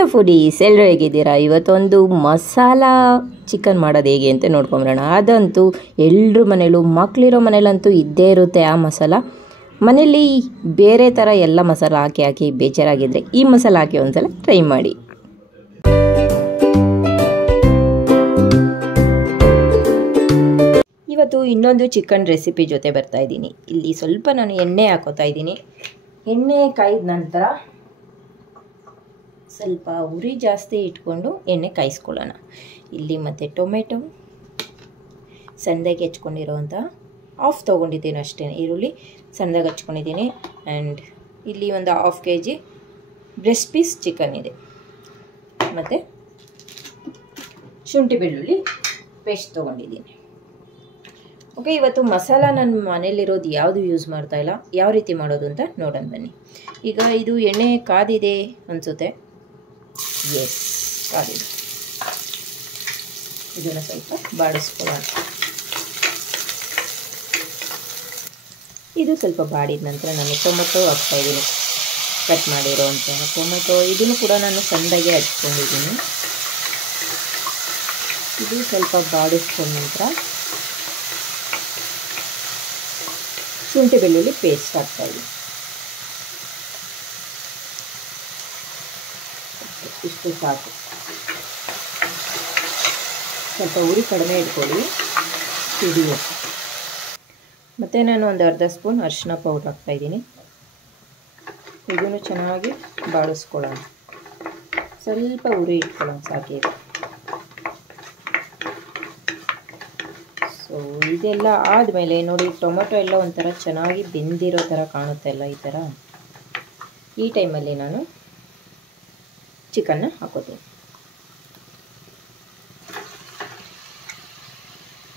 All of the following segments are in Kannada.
ಹಲೋ ಫುಡೀಸ್, ಎಲ್ಲರೂ ಹೇಗಿದ್ದೀರಾ? ಇವತ್ತೊಂದು ಮಸಾಲ ಚಿಕನ್ ಮಾಡೋದು ಹೇಗೆ ಅಂತ ನೋಡ್ಕೊಂಬರೋಣ. ಅದಂತೂ ಎಲ್ಲರ ಮನೇಲೂ, ಮಕ್ಕಳಿರೋ ಮನೇಲಂತೂ ಇದ್ದೇ ಇರುತ್ತೆ ಆ ಮಸಾಲ. ಮನೇಲಿ ಬೇರೆ ಥರ ಎಲ್ಲ ಮಸಾಲ ಹಾಕಿ ಬೇಜಾರಾಗಿದ್ದರೆ ಈ ಮಸಾಲ ಹಾಕಿ ಒಂದ್ಸಲ ಟ್ರೈ ಮಾಡಿ. ಇವತ್ತು ಇನ್ನೊಂದು ಚಿಕನ್ ರೆಸಿಪಿ ಜೊತೆ ಬರ್ತಾ ಇದ್ದೀನಿ. ಇಲ್ಲಿ ಸ್ವಲ್ಪ ನಾನು ಎಣ್ಣೆ ಹಾಕೋತಾ ಇದ್ದೀನಿ. ಎಣ್ಣೆ ಕಾಯ್ದ ನಂತರ ಸ್ವಲ್ಪ ಉರಿ ಜಾಸ್ತಿ ಇಟ್ಕೊಂಡು ಎಣ್ಣೆ ಕಾಯಿಸ್ಕೊಳ್ಳೋಣ. ಇಲ್ಲಿ ಮತ್ತು ಟೊಮೆಟೊ ಸಣ್ಣದಾಗಿ ಹೆಚ್ಕೊಂಡಿರೋವಂಥ ಹಾಫ್ ತೊಗೊಂಡಿದ್ದೀನಿ ಅಷ್ಟೇ. ಈರುಳ್ಳಿ ಸಣ್ಣದಾಗಿ ಹಚ್ಕೊಂಡಿದ್ದೀನಿ. ಆ್ಯಂಡ್ ಇಲ್ಲಿ ಒಂದು half kg breast piece chicken ಇದೆ. ಮತ್ತು ಶುಂಠಿ ಬೆಳ್ಳುಳ್ಳಿ ಪೇಸ್ಟ್ ತೊಗೊಂಡಿದ್ದೀನಿ. ಓಕೆ, ಇವತ್ತು ಮಸಾಲ ನನ್ನ ಮನೇಲಿರೋದು ಯಾವುದು ಯೂಸ್ ಮಾಡ್ತಾಯಿಲ್ಲ. ಯಾವ ರೀತಿ ಮಾಡೋದು ಅಂತ ನೋಡೋಣ ಬನ್ನಿ. ಈಗ ಇದು ಎಣ್ಣೆ ಕಾದಿದೆ ಅನಿಸುತ್ತೆ. ಎಸ್, ಕಾದಿದೆ. ಇದನ್ನು ಸ್ವಲ್ಪ ಬಾಡಿಸ್ಕೊಳ್ಳೋಣ. ಇದು ಸ್ವಲ್ಪ ಬಾಡಿದ ನಂತರ ನಾನು ಟೊಮೆಟೊ ಹಾಕ್ತಾಯಿದ್ದೀನಿ. ಕಟ್ ಮಾಡಿರೋವಂತಹ ಟೊಮೆಟೊ, ಇದನ್ನು ಕೂಡ ನಾನು ಸಣ್ಣದಾಗಿ ಹಚ್ಕೊಂಡಿದ್ದೀನಿ. ಇದು ಸ್ವಲ್ಪ ಬಾಡಿಸ್ಕೊಂಡ ನಂತರ ಶುಂಠಿ ಬೆಳ್ಳುಳ್ಳಿ ಪೇಸ್ಟ್ ಹಾಕ್ತಾಯಿದ್ದೀನಿ. ಇಷ್ಟು ಸಾಕು. ಸ್ವಲ್ಪ ಉರಿ ಕಡಿಮೆ ಇಟ್ಕೊಳ್ಳಿ, ಸಿಡಿಯುತ್ತೆ. ಮತ್ತು ನಾನು ಒಂದು ಅರ್ಧ ಸ್ಪೂನ್ ಅರಿಶಿನ ಪೌಡ್ರ್ ಹಾಕ್ತಾಯಿದ್ದೀನಿ. ಇದನ್ನು ಚೆನ್ನಾಗಿ ಬಾಡಿಸ್ಕೊಳ್ಳೋಣ. ಸ್ವಲ್ಪ ಉರಿ ಇಟ್ಕೊಳ್ಳೋಣ, ಸಾಕೀಗ. ಸೊ ಇದೆಲ್ಲ ಆದಮೇಲೆ ನೋಡಿ, ಟೊಮೆಟೊ ಎಲ್ಲ ಒಂಥರ ಚೆನ್ನಾಗಿ ಬೆಂದಿರೋ ಥರ ಕಾಣುತ್ತೆಲ್ಲ ಈ ಥರ. ಈ ಟೈಮಲ್ಲಿ ನಾನು ಚಿಕನ್ನ ಹಾಕೋತೀನಿ.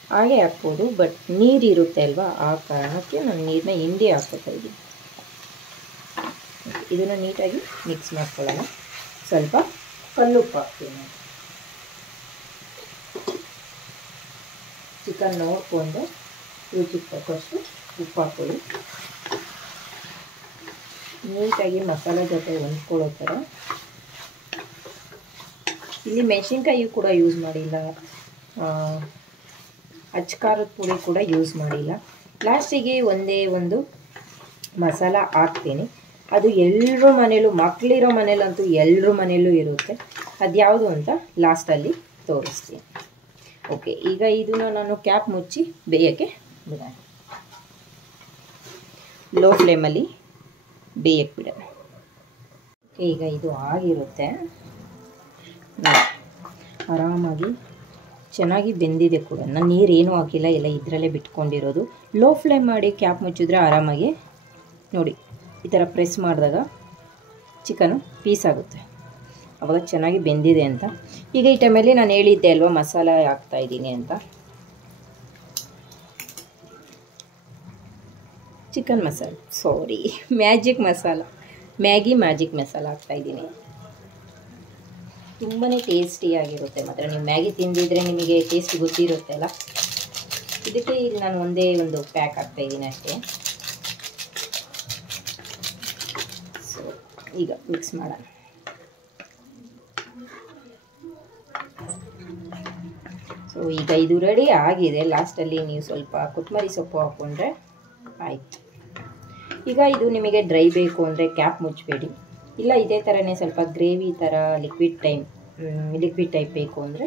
ಹಾಗೆ ಹಾಕ್ಬೋದು, ಬಟ್ ನೀರಿರುತ್ತೆ ಅಲ್ವಾ, ಆ ಕಾರಣಕ್ಕೆ ನಾನು ನೀರನ್ನ ಹಿಂಡಿ ಹಾಕ್ಕೋತಾ ಇದ್ದೀನಿ. ಇದನ್ನು ನೀಟಾಗಿ ಮಿಕ್ಸ್ ಮಾಡ್ಕೊಳ್ಳೋಣ. ಸ್ವಲ್ಪ ಕಲ್ಲುಪ್ಪು ಹಾಕ್ತೀನಿ. ಚಿಕನ್ ನೋಡಿಕೊಂಡು ರುಚಿಗೆ ತಕ್ಕಷ್ಟು ಉಪ್ಪು ಹಾಕ್ಕೊಳ್ಳಿ. ನೀಟಾಗಿ ಮಸಾಲೆ ಜೊತೆ ಹೊಂದ್ಕೊಳ್ಳೋ ಥರ. ಇಲ್ಲಿ ಮೆಣಸಿನ್ಕಾಯಿ ಕೂಡ ಯೂಸ್ ಮಾಡಿಲ್ಲ, ಅಚ್ಕಾರದ ಪುಡಿ ಕೂಡ ಯೂಸ್ ಮಾಡಿಲ್ಲ. ಲಾಸ್ಟಿಗೆ ಒಂದೇ ಒಂದು ಮಸಾಲ ಹಾಕ್ತೀನಿ. ಅದು ಎಲ್ಲರ ಮನೇಲೂ, ಮಕ್ಕಳಿರೋ ಮನೇಲಂತೂ ಎಲ್ಲರ ಮನೇಲೂ ಇರುತ್ತೆ. ಅದು ಯಾವುದು ಅಂತ ಲಾಸ್ಟಲ್ಲಿ ತೋರಿಸ್ತೀನಿ. ಓಕೆ, ಈಗ ಇದನ್ನು ನಾನು ಕ್ಯಾಪ್ ಮುಚ್ಚಿ ಬೇಯೋಕ್ಕೆ ಬಿಡೋಣ. ಲೋ ಫ್ಲೇಮಲ್ಲಿ ಬೇಯಕ್ಕೆ ಬಿಡೋಣ. ಓಕೆ, ಈಗ ಇದು ಆಗಿರುತ್ತೆ. ಆರಾಮಾಗಿ ಚೆನ್ನಾಗಿ ಬೆಂದಿದೆ ಕೂಡ. ನಾನು ನೀರೇನೂ ಹಾಕಿಲ್ಲ, ಎಲ್ಲ ಇದರಲ್ಲೇ ಬಿಟ್ಕೊಂಡಿರೋದು. ಲೋ ಫ್ಲೇಮ್ ಮಾಡಿ ಕ್ಯಾಪ್ ಮುಚ್ಚಿದ್ರೆ ಆರಾಮಾಗಿ ನೋಡಿ ಈ ಥರ ಪ್ರೆಸ್ ಮಾಡಿದಾಗ ಚಿಕನು ಪೀಸ್ ಆಗುತ್ತೆ. ಆವಾಗ ಚೆನ್ನಾಗಿ ಬೆಂದಿದೆ ಅಂತ. ಈಗ ಈ ಟೈಮಲ್ಲಿ ನಾನು ಹೇಳಿದ್ದೆ ಅಲ್ವಾ ಮಸಾಲ ಹಾಕ್ತಾಯಿದ್ದೀನಿ ಅಂತ. Chicken masala, magic masala, magic masala ಹಾಕ್ತಾಯಿದ್ದೀನಿ. ತುಂಬಾ ಟೇಸ್ಟಿಯಾಗಿರುತ್ತೆ. ಮಾತ್ರ ನೀವು ಮ್ಯಾಗಿ ತಿಂದಿದ್ರೆ ನಿಮಗೆ ಟೇಸ್ಟ್ ಗೊತ್ತಿರುತ್ತೆಲ್ಲ. ಇದಕ್ಕೆ ಇಲ್ಲಿ ನಾನು ಒಂದೇ ಒಂದು ಪ್ಯಾಕ್ ಹಾಕ್ತಾಯಿದ್ದೀನಿ ಅಷ್ಟೇ. ಸೊ ಈಗ ಮಿಕ್ಸ್ ಮಾಡೋಣ. ಸೊ ಈಗ ಇದು ರೆಡಿ ಆಗಿದೆ. ಲಾಸ್ಟಲ್ಲಿ ನೀವು ಸ್ವಲ್ಪ ಕೊತ್ತಂಬರಿ ಸೊಪ್ಪು ಹಾಕ್ಕೊಂಡ್ರೆ ಆಯಿತು. ಈಗ ಇದು ನಿಮಗೆ ಡ್ರೈ ಬೇಕು ಅಂದರೆ ಕ್ಯಾಪ್ ಮುಚ್ಚಬೇಡಿ. ಇಲ್ಲ ಇದೇ ಥರನೇ ಸ್ವಲ್ಪ ಗ್ರೇವಿ ಥರ ಲಿಕ್ವಿಡ್ ಟೈಪ್ ಬೇಕು ಅಂದರೆ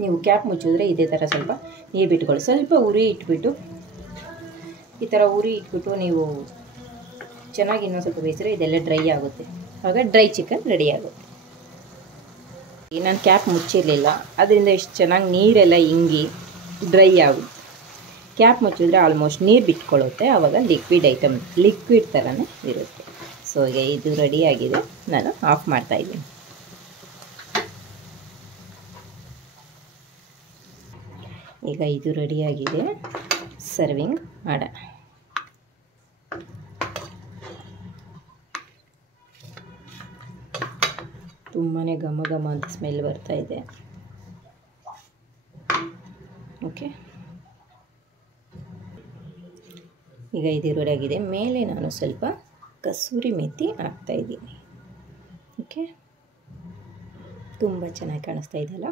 ನೀವು ಕ್ಯಾಪ್ ಮುಚ್ಚಿದ್ರೆ ಇದೇ ಥರ ಸ್ವಲ್ಪ ನೀರು ಬಿಟ್ಕೊಳ್ಳಿ. ಸ್ವಲ್ಪ ಉರಿ ಇಟ್ಬಿಟ್ಟು, ಈ ಥರ ಉರಿ ಇಟ್ಬಿಟ್ಟು ನೀವು ಚೆನ್ನಾಗಿ ಇನ್ನೊಂದು ಸ್ವಲ್ಪ ಬೇಯಿಸಿದ್ರೆ ಇದೆಲ್ಲ ಡ್ರೈ ಆಗುತ್ತೆ. ಆಗ ಡ್ರೈ ಚಿಕನ್ ರೆಡಿ ಆಗುತ್ತೆ. ನಾನು ಕ್ಯಾಪ್ ಮುಚ್ಚಿರಲಿಲ್ಲ, ಅದರಿಂದ ಎಷ್ಟು ಚೆನ್ನಾಗಿ ನೀರೆಲ್ಲ ಹಿಂಗಿ ಡ್ರೈ ಆಗುತ್ತೆ. ಕ್ಯಾಪ್ ಮುಚ್ಚಿದ್ರೆ ಆಲ್ಮೋಸ್ಟ್ ನೀರು ಬಿಟ್ಕೊಳ್ಳುತ್ತೆ. ಆವಾಗ ಲಿಕ್ವಿಡ್ ಥರನೇ ಇರುತ್ತೆ. ಸೊ ಈಗ ಇದು ರೆಡಿಯಾಗಿದೆ, ನಾನು ಆಫ್ ಮಾಡ್ತಾಯಿದ್ದೀನಿ. ಈಗ ಇದು ರೆಡಿಯಾಗಿದೆ, ಸರ್ವಿಂಗ್ ಮಾಡೋಣ. ತುಂಬಾ ಘಮ ಅಂತ ಸ್ಮೆಲ್ ಬರ್ತಾ ಇದೆ. ಓಕೆ, ಈಗ ಇದು ರೆಡಿಯಾಗಿದೆ. ಮೇಲೆ ನಾನು ಸ್ವಲ್ಪ ಕಸೂರಿ ಮೆಥಿ ಹಾಕ್ತಾಯಿದ್ದೀನಿ. ಓಕೆ, ತುಂಬ ಚೆನ್ನಾಗಿ ಕಾಣಿಸ್ತಾ ಇದೆಯಲ್ಲ.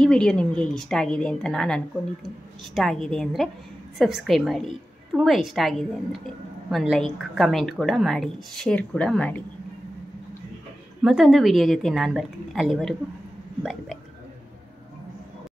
ಈ ವಿಡಿಯೋ ನಿಮಗೆ ಇಷ್ಟ ಆಗಿದೆ ಅಂತ ನಾನು ಅಂದ್ಕೊಂಡಿದ್ದೀನಿ. ಇಷ್ಟ ಆಗಿದೆ ಅಂದರೆ ಸಬ್ಸ್ಕ್ರೈಬ್ ಮಾಡಿ, ತುಂಬ ಇಷ್ಟ ಆಗಿದೆ ಅಂದರೆ ಒಂದು ಲೈಕ್ ಕಮೆಂಟ್ ಕೂಡ ಮಾಡಿ, ಶೇರ್ ಕೂಡ ಮಾಡಿ. ಮತ್ತೊಂದು ವಿಡಿಯೋ ಜೊತೆ ನಾನು ಬರ್ತೀನಿ. ಅಲ್ಲಿವರೆಗೂ ಬಾಯ್ ಬಾಯ್.